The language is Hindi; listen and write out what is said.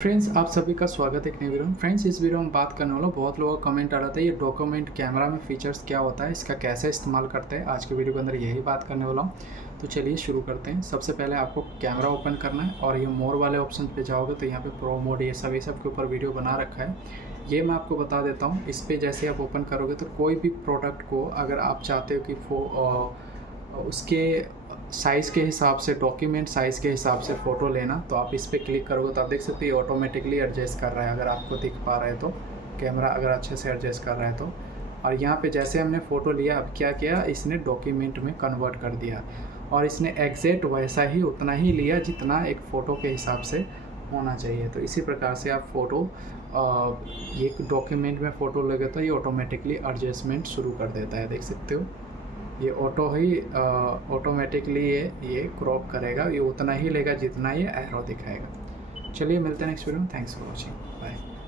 फ्रेंड्स, आप सभी का स्वागत है एक नई वीडियो में। फ्रेंड्स, इस वीडियो में बात करने वाला बहुत लोगों का कमेंट आ रहा था ये डॉक्यूमेंट कैमरा में फीचर्स क्या होता है, इसका कैसे इस्तेमाल करते हैं। आज के वीडियो के अंदर यही बात करने वाला हूँ। तो चलिए शुरू करते हैं। सबसे पहले आपको कैमरा ओपन करना है और ये मोर वाले ऑप्शन पे जाओगे तो यहाँ पे प्रो मोड ये सब के ऊपर वीडियो बना रखा है। ये मैं आपको बता देता हूँ। इस पर जैसे आप ओपन करोगे तो कोई भी प्रोडक्ट को अगर आप चाहते हो कि उसके साइज़ के हिसाब से, डॉक्यूमेंट साइज़ के हिसाब से फ़ोटो लेना, तो आप इस पर क्लिक करोगे तो आप देख सकते हो ये ऑटोमेटिकली एडजस्ट कर रहा है। अगर आपको दिख पा रहा है तो कैमरा अगर अच्छे से एडजस्ट कर रहा है तो। और यहाँ पे जैसे हमने फ़ोटो लिया, अब क्या किया, इसने डॉक्यूमेंट में कन्वर्ट कर दिया और इसने एग्जैक्ट वैसा ही उतना ही लिया जितना एक फ़ोटो के हिसाब से होना चाहिए। तो इसी प्रकार से आप फ़ोटो ये डॉक्यूमेंट में फ़ोटो लगे तो ये ऑटोमेटिकली एडजस्टमेंट शुरू कर देता है। देख सकते हो ये ऑटोमेटिकली ये क्रॉप करेगा, ये उतना ही लेगा जितना ये एरो दिखाएगा। चलिए मिलते हैं नेक्स्ट वीडियो में। Thanks for watching, bye.